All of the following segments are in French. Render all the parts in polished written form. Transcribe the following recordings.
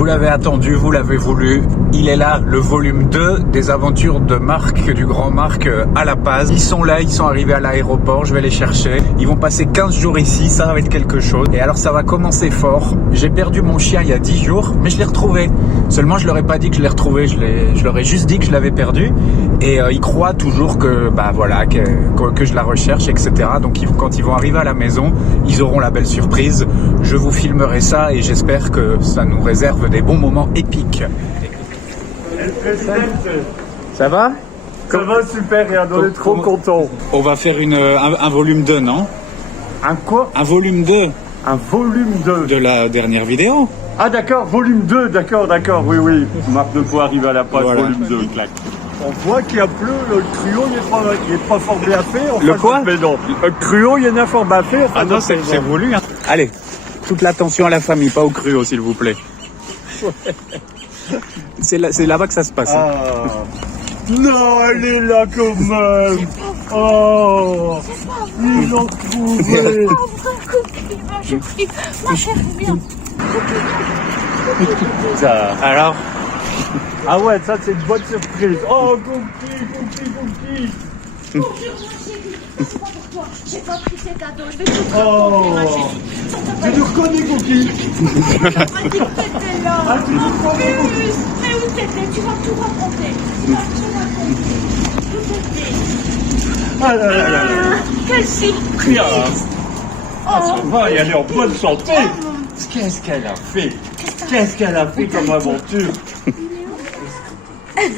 Vous l'avez attendu, vous l'avez voulu. Il est là, le volume 2 des aventures de Marc, du grand Marc à La Paz. Ils sont là, ils sont arrivés à l'aéroport, je vais les chercher. Ils vont passer 15 jours ici, ça va être quelque chose. Et alors ça va commencer fort. J'ai perdu mon chien il y a 10 jours, mais je l'ai retrouvé. Seulement je leur ai pas dit que je l'ai retrouvé, je leur ai juste dit que je l'avais perdu. Et ils croient toujours que, bah voilà, que je la recherche, etc. Donc quand ils vont arriver à la maison, ils auront la belle surprise. Je vous filmerai ça et j'espère que ça nous réserve des bons moments épiques. Ça va? Ça va super, et on est trop contents. On va faire un volume 2, non? Un quoi? Un volume 2 Un volume 2 de la dernière vidéo. Ah d'accord, volume 2, d'accord, oui. Marc de quoi arrive à La Paz, voilà. Volume 2, clac. On voit qu'il y a plus, le cruau, il est pas fort bien fait. Le quoi? Mais non, le cruau, il y en a fort bien fait. Ah non, c'est voulu. Hein. Allez, toute l'attention à la famille, pas au cruau, s'il vous plaît. C'est là-bas que ça se passe. Ah. Non, elle est là quand même. Oh, ils l'ont trouvé. Ma chère, viens. Ça, alors? Ah ouais, ça c'est une bonne surprise. Oh, Cookie. J'ai pas pris ces cadeaux, je vais tout Oh, raconter, ma chérie. tu nous reconnais, Cookie? Tu m'as dit que t'étais là. Ah, tu nous reconnais, Cookie? Mais où t'étais? Tu vas tout raconter. Tu vas tout raconter. Où t'étais? Ah là là. Quelle surprise. Ah, ça va, elle est en bonne santé. Qu'est-ce qu'elle a fait? Qu'est-ce qu'elle a fait comme aventure? On peut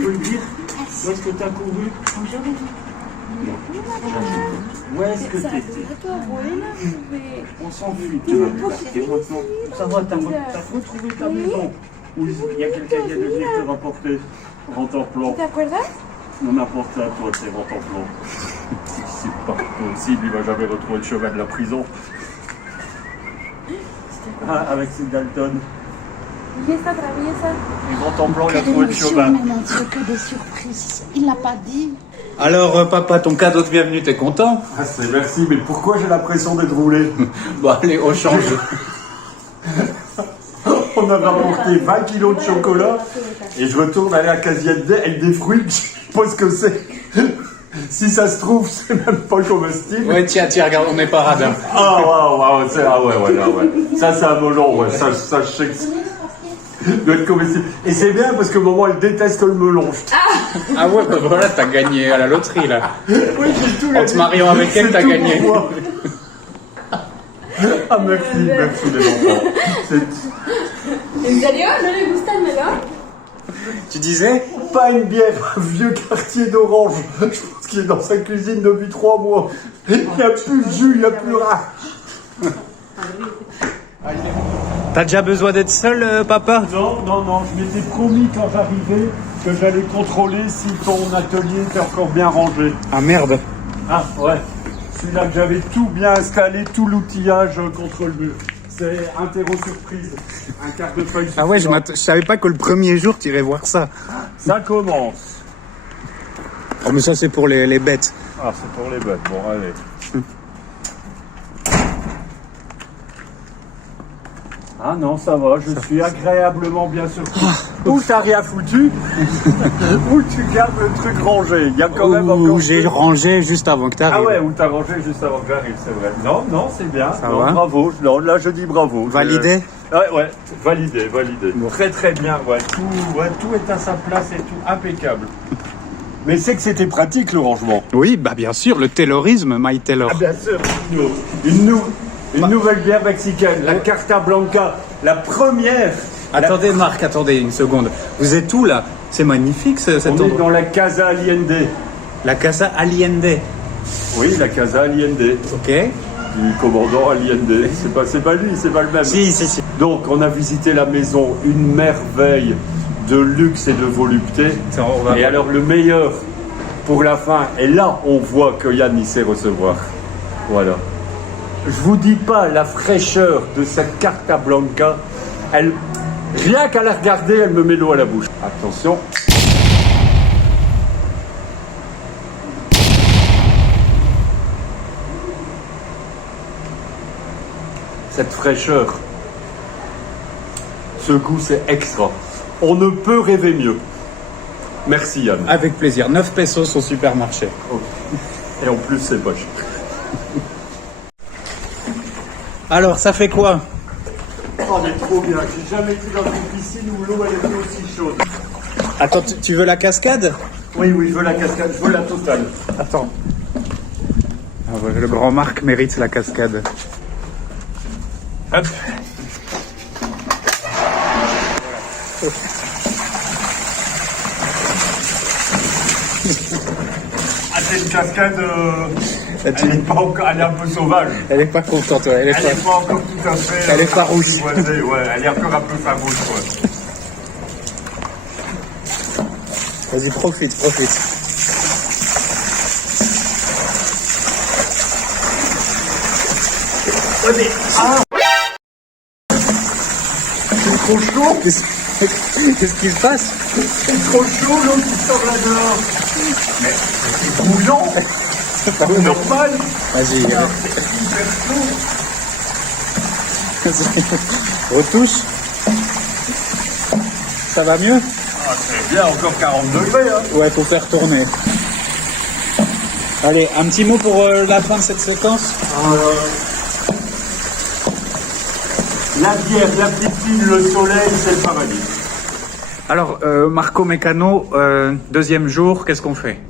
le dire? Où est-ce que t'as couru? Où est-ce que t'étais? On s'enfuit, tu vas me partir maintenant. Ça va, t'as retrouvé ta maison. Où il y a quelqu'un qui est venu te rapporter. Rentre en plan. ¿Te acuerdas? Non, n'importe ça, toi, c'est rentre en plan. C'est pas possible, il va jamais retrouver le chemin de la prison. Ah, avec ses Dalton. Y esta traviesa. Il rentre en plan, il a trouvé le chemin. Que des surprises. Il l'a pas dit. Alors, papa, ton cadeau de bienvenue, t'es content? Ah, c'est merci, mais pourquoi j'ai l'impression d'être roulé? Bon, allez, on change. On avait apporté 20 kilos de chocolat et je retourne aller à Casiette avec des fruits que je sais pas ce que c'est. Si ça se trouve, c'est même pas comestible. Ouais, tiens, regarde, on est pas radin. Ah, ouais, là, ouais. Ça, c'est un melon, ouais. Ça, je sais que doit être comestible. Et c'est bien parce que maman, elle déteste le melon. Ah ouais, bah voilà, t'as gagné à la loterie, là. Oui, j'ai tout. En te mariant avec elle, t'as gagné. Ah, merci les enfants. ¿En serio? ¿No le gusta el melón? Tu disais? Pas une bière, un vieux quartier d'orange. Je pense qu'il est dans sa cuisine depuis 3 mois. Il n'y a plus de jus, il n'y a plus rien. T'as déjà besoin d'être seul, papa? Non, je m'étais promis quand j'arrivais que j'allais contrôler si ton atelier était encore bien rangé. Ah merde. Ah ouais, c'est là que j'avais tout bien installé, tout l'outillage contre le mur. C'est interro surprise, un quart de feuille. Ah ouais, je savais pas que le premier jour t'irais voir ça. Ça commence. Oh mais ça c'est pour les bêtes. Ah, c'est pour les bêtes, bon allez. Ah non, ça va, je suis agréablement bien surpris. Ou t'as rien foutu, ou tu gardes le truc rangé. Il y a quand même encore... j'ai rangé juste avant que t'arrives. Ah ouais, ou t'as rangé juste avant que j'arrive, c'est vrai. Non, c'est bien. Ça non, va. bravo. Non, là, je dis bravo. Validé? Ouais, validé. Bon. Très bien, ouais. Tout est à sa place et tout impeccable. Mais c'est que c'était pratique, le rangement. Oui, bah bien sûr, le taylorisme, My Taylor. Ah, bien sûr. Une nouvelle bière mexicaine, la Carta Blanca, la première. Attendez, Marc, attendez une seconde. Vous êtes où, là? C'est magnifique, cet On est endroit. dans la Casa Allende. La Casa Allende. Oui, la Casa Allende. Ok. Du commandant Allende. C'est pas lui, c'est pas le même. Si. Donc, on a visité la maison, une merveille de luxe et de volupté. Et alors, le meilleur pour la fin, et là, on voit que Yann y sait recevoir. Voilà. Je vous dis pas la fraîcheur de cette Carta Blanca. Rien qu'à la regarder, elle me met l'eau à la bouche. Attention. Cette fraîcheur, Ce goût, c'est extra. On ne peut rêver mieux. Merci Yann. Avec plaisir. 9 pesos au supermarché. Et en plus, c'est poche. Alors, ça fait quoi? Oh, mais trop bien. J'ai jamais été dans une piscine où l'eau elle était aussi chaude. Attends, tu veux la cascade? Oui, oui, je veux la cascade, je veux la totale. Attends. Ah ouais, le grand Marc mérite la cascade. Hop. Ah, c'est une cascade. Elle est pas encore, elle est un peu sauvage. Elle est pas contente, ouais. Elle est pas encore tout à fait. Elle est farouche. Ouais, elle est encore un peu farouche, ouais. Vas-y, profite. Ouais, mais. Ah! C'est trop chaud! Qu'est-ce qui se passe? C'est trop chaud, l'eau qui sort là dehors! Mais c'est bouillant! C'est pas normal! Vas-y. C'est hyper chaud! Retouche. Ça va mieux? Ah, c'est bien, encore 40 degrés, hein! Ouais, faut faire tourner. Allez, un petit mot pour la fin de cette séquence. La bière, la piscine, le soleil, c'est le paradis. Alors, Marco Mécano, deuxième jour, qu'est-ce qu'on fait?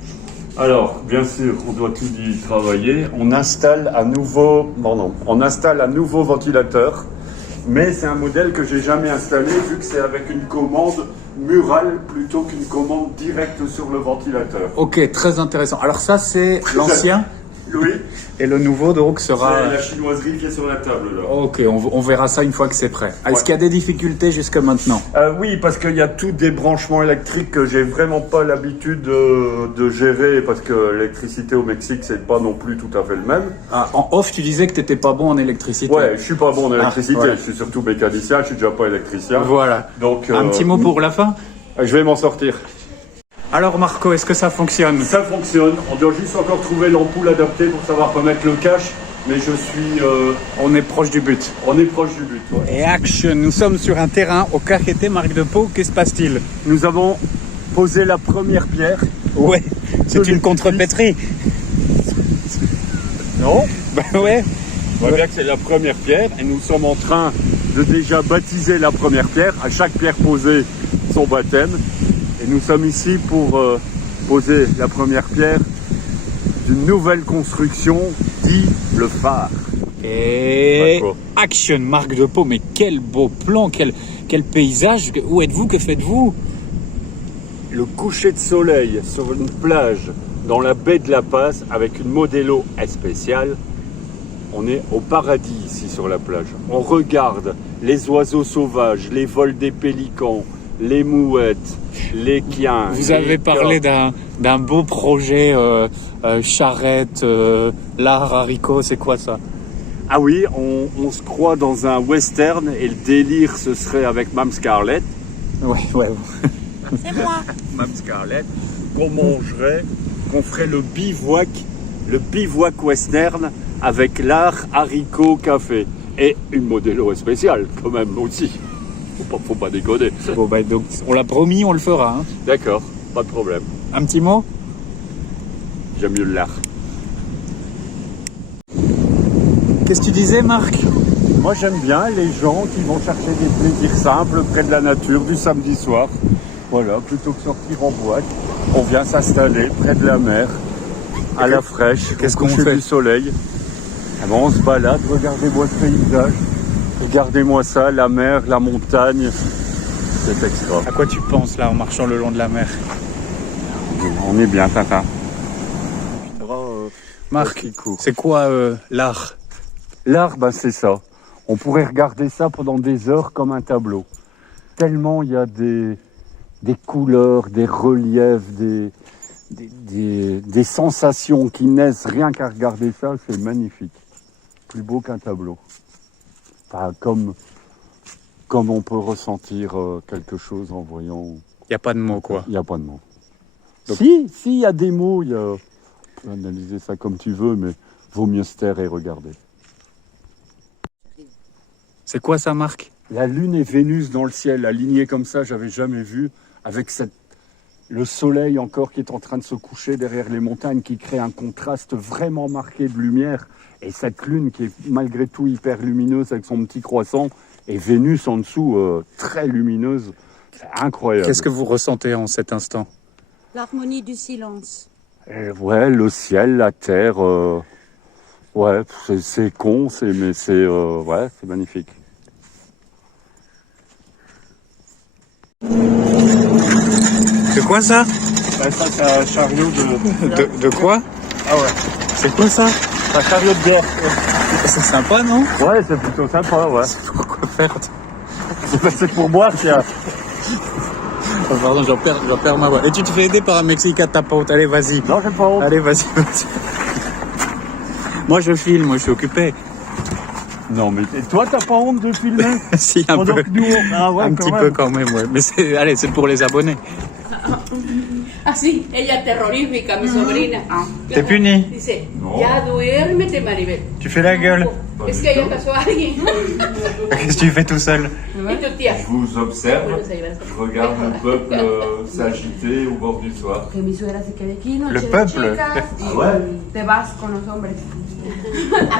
Alors, bien sûr, on doit tout y travailler. On installe un nouveau ventilateur, mais c'est un modèle que j'ai jamais installé vu que c'est avec une commande murale plutôt qu'une commande directe sur le ventilateur. Ok, très intéressant. Alors ça, c'est l'ancien. Oui. Et le nouveau, donc, sera... C'est la chinoiserie qui est sur la table, là. Ok, on verra ça une fois que c'est prêt. Est-ce qu'il y a des difficultés jusque maintenant? Oui, parce qu'il y a tous des branchements électriques que j'ai vraiment pas l'habitude de gérer, parce que l'électricité au Mexique, c'est pas non plus tout à fait le même. Ah, en off, tu disais que tu n'étais pas bon en électricité. Ouais, je suis pas bon en électricité, voilà. Je suis surtout mécanicien, je suis déjà pas électricien. Voilà. Donc, un petit mot pour la fin? Je vais m'en sortir. Alors Marco, est-ce que ça fonctionne? Ça fonctionne, on doit juste encore trouver l'ampoule adaptée pour savoir remettre le cache, mais je suis... On est proche du but. On est proche du but, ouais. Et action, nous sommes sur un terrain au Cajete, Marc de Pau, que se passe-t-il? Nous avons posé la première pierre. Ouais, c'est une contrepétrie. Non? Bah ouais. On voit bien que c'est la première pierre et nous sommes en train de déjà baptiser la première pierre. À chaque pierre posée, son baptême. Et nous sommes ici pour poser la première pierre d'une nouvelle construction, dit le phare. Et Marco. action, Marc de Pau, mais quel beau plan, quel paysage. Où êtes-vous? Que faites-vous? Le coucher de soleil sur une plage dans la baie de la Paz avec une Modelo spéciale. On est au paradis ici sur la plage. On regarde les oiseaux sauvages, les vols des pélicans, les mouettes, les quiens. Vous avez parlé d'un beau projet charrette, lard, haricot, c'est quoi ça? Ah oui, on se croit dans un western et le délire ce serait avec Mme Scarlett. Ouais. C'est moi. Mme Scarlett, qu'on mangerait, qu'on ferait le bivouac western avec lard, haricot, café. Et une Modelo spéciale quand même aussi. Faut pas déconner. Bon bah donc on l'a promis, on le fera. Hein. D'accord, pas de problème. Un petit mot? J'aime mieux le lard. Qu'est-ce que tu disais, Marc? Moi j'aime bien les gens qui vont chercher des plaisirs simples près de la nature du samedi soir. Voilà, plutôt que sortir en boîte, on vient s'installer près de la mer, à la fraîche, qu'est-ce au qu'on coucher fait du soleil. Eh ben, on se balade, regardez-moi ce paysage. Regardez-moi ça, la mer, la montagne. C'est extra. À quoi tu penses là en marchant le long de la mer? On est bien, tata. Marc, c'est quoi l'art? L'art, ben, c'est ça. On pourrait regarder ça pendant des heures comme un tableau. Tellement il y a des couleurs, des reliefs, des sensations qui naissent rien qu'à regarder ça, c'est magnifique. Plus beau qu'un tableau. Enfin, comme on peut ressentir quelque chose en voyant... Il n'y a pas de mots, quoi. Il n'y a pas de mots. Donc... Si, il y a des mots, on peut analyser ça comme tu veux, mais vaut mieux se taire et regarder. C'est quoi ça, Marc? La Lune et Vénus dans le ciel, alignés comme ça, j'avais jamais vu, avec le soleil encore qui est en train de se coucher derrière les montagnes, qui crée un contraste vraiment marqué de lumière, et cette Lune qui est malgré tout hyper lumineuse avec son petit croissant, et Vénus en dessous, très lumineuse. C'est incroyable. Qu'est-ce que vous ressentez en cet instant? L'harmonie du silence. Et ouais, le ciel, la terre, ouais, c'est con, mais ouais, c'est magnifique. C'est quoi ça? Ben ça, c'est un chariot De quoi? Ah ouais. C'est quoi ça? C'est un chariot de guerre. C'est sympa, non? Ouais, c'est plutôt sympa, ouais. Pourquoi faire? C'est pour boire, tiens. Oh, pardon, j'en perds ma voix. Et tu te fais aider par un Mexicain, ta pote. Allez, vas-y. Non, j'ai pas honte. Allez, vas-y. Moi, je filme, moi, je suis occupé. Non, mais toi, t'as pas honte de filmer? Si, un peu. Ah ouais, un petit peu quand même, ouais. Mais allez, c'est pour les abonnés. Ah sí, ella es terrorífica, mi sobrina. T'es puni. Dice, ya duérmete, Maribel. Tu fais la gueule. Es que ella casó a alguien. Qu'est-ce que tu fais tout seul? Y tu tía. Je vous observe, je regarde le peuple s'agiter au bord du soir. Que mi suegra se quede aquí, noche Le de peuple. chicas, y Ah ouais? te vas con los hombres.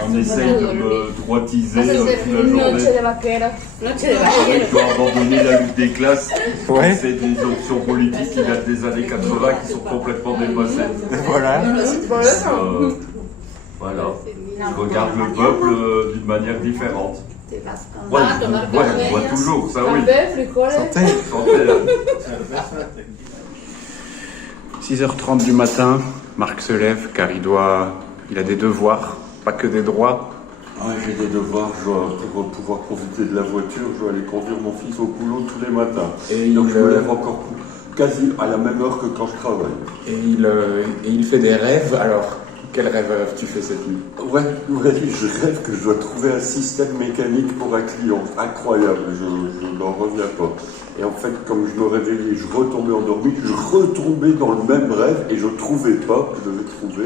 On essaye de me droitiser toute la Noche journée. de vaqueros. Noche de vaquero. Il faut abandonner la lutte des classes. Ouais. C'est des options politiques qui datent des années 80 qui sont complètement dépassées. Voilà. Voilà. Je regarde le peuple d'une manière différente. Ouais, Ah, tomar ouais, je vois toujours, ça oui. Café, frijoles. Santé. 6h30 du matin, Marc se lève car il a des devoirs, pas que des droits. Ah, j'ai des devoirs, pour pouvoir profiter de la voiture, je dois aller conduire mon fils au boulot tous les matins. Et donc je me lève encore quasi à la même heure que quand je travaille. Et il fait des rêves. Alors, quel rêve tu fait cette nuit? Ouais, je rêve que je dois trouver un système mécanique pour un client. Incroyable, je n'en reviens pas. Et en fait, comme je me réveillais, je retombais endormi, je retombais dans le même rêve et je ne trouvais pas. Je devais trouver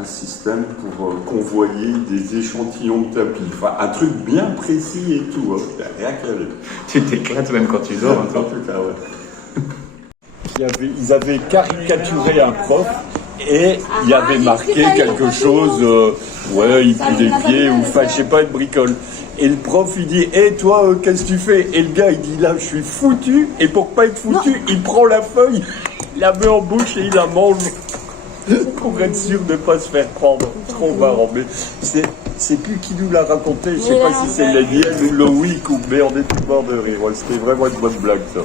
un système pour convoyer des échantillons de tapis. Enfin, un truc bien précis et tout. Hein. Rien qu'à aller. Tu t'éclates même quand tu dors. En tout cas, ouais. Ils avaient caricaturé un prof et il y avait marqué quelque chose, ouais, il plie les pieds ou enfin, je sais pas, une bricole. Et le prof, il dit, hé, toi, qu'est-ce que tu fais? Et le gars, il dit, là, je suis foutu. Et pour pas être foutu, il prend la feuille, il la met en bouche et il la mange. Pour être sûr de ne pas se faire prendre. Trop marrant. Mais c'est plus qui nous l'a raconté. Je sais pas si c'est Léniel ou Loïc, mais on est tous morts de rire. Ouais, c'était vraiment une bonne blague, ça.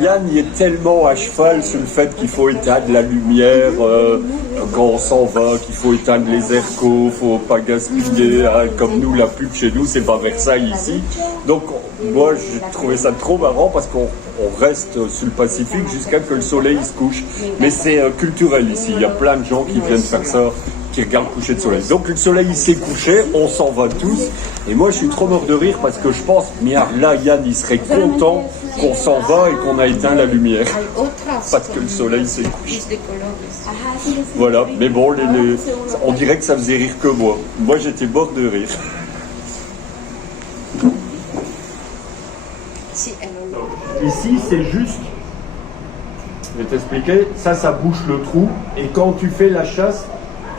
Yann, il est tellement à cheval sur le fait qu'il faut éteindre la lumière quand on s'en va, qu'il faut éteindre les aircos, faut pas gaspiller. Hein, comme nous, la pub chez nous, c'est pas Versailles ici. Donc, moi, j'ai trouvé ça trop marrant parce qu'on reste sur le Pacifique jusqu'à que le soleil se couche. Mais c'est culturel ici. Il y a plein de gens qui viennent faire ça, qui regardent le coucher de soleil. Donc, le soleil s'est couché, on s'en va tous. Et moi, je suis trop mort de rire parce que je pense, merde, là, Yann, il serait content qu'on s'en va et qu'on a éteint la lumière. Parce que le soleil s'est couché. Voilà, mais bon, on dirait que ça faisait rire que moi. Moi, j'étais mort de rire. Ici, c'est juste, je vais t'expliquer, ça bouche le trou, et quand tu fais la chasse,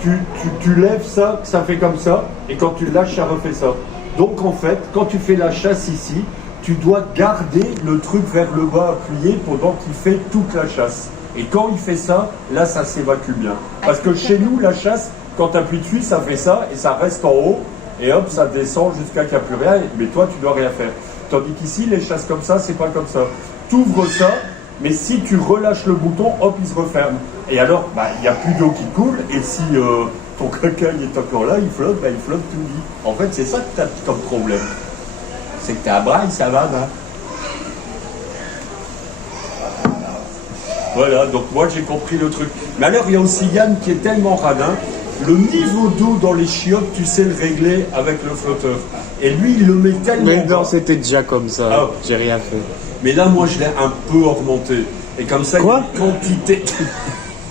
tu lèves ça, ça fait comme ça, et quand tu lâches, ça refait ça. Donc en fait, quand tu fais la chasse ici, tu dois garder le truc vers le bas appuyé pendant qu'il fait toute la chasse. Et quand il fait ça, là, ça s'évacue bien. Parce que chez nous, la chasse, quand tu appuies dessus, ça fait ça, et ça reste en haut, et hop, ça descend jusqu'à qu'il n'y a plus rien, mais toi, tu dois rien faire. Tandis qu'ici, les chasses comme ça, c'est pas comme ça. Tu ouvres ça, mais si tu relâches le bouton, hop, il se referme. Et alors, il n'y a plus d'eau qui coule, et si ton caca est encore là, il flotte tout dit. En fait, c'est ça que tu as comme problème. C'est que tu as un braille, ça va, hein. Voilà, donc moi j'ai compris le truc. Mais alors, il y a aussi Yann qui est tellement radin. Le niveau d'eau dans les chiottes, tu sais le régler avec le flotteur. Et lui, il le met tellement... Mais non, c'était déjà comme ça. Ah. J'ai rien fait. Mais là, moi, je l'ai un peu augmenté. Et comme ça, Quoi? il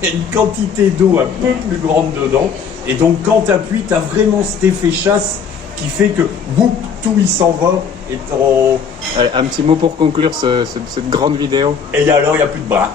y a une quantité d'eau un peu plus grande dedans. Et donc, quand tu appuies, tu as vraiment cet effet chasse qui fait que boum, tout il s'en va et Allez, un petit mot pour conclure cette grande vidéo. et alors il n'y a plus de bras.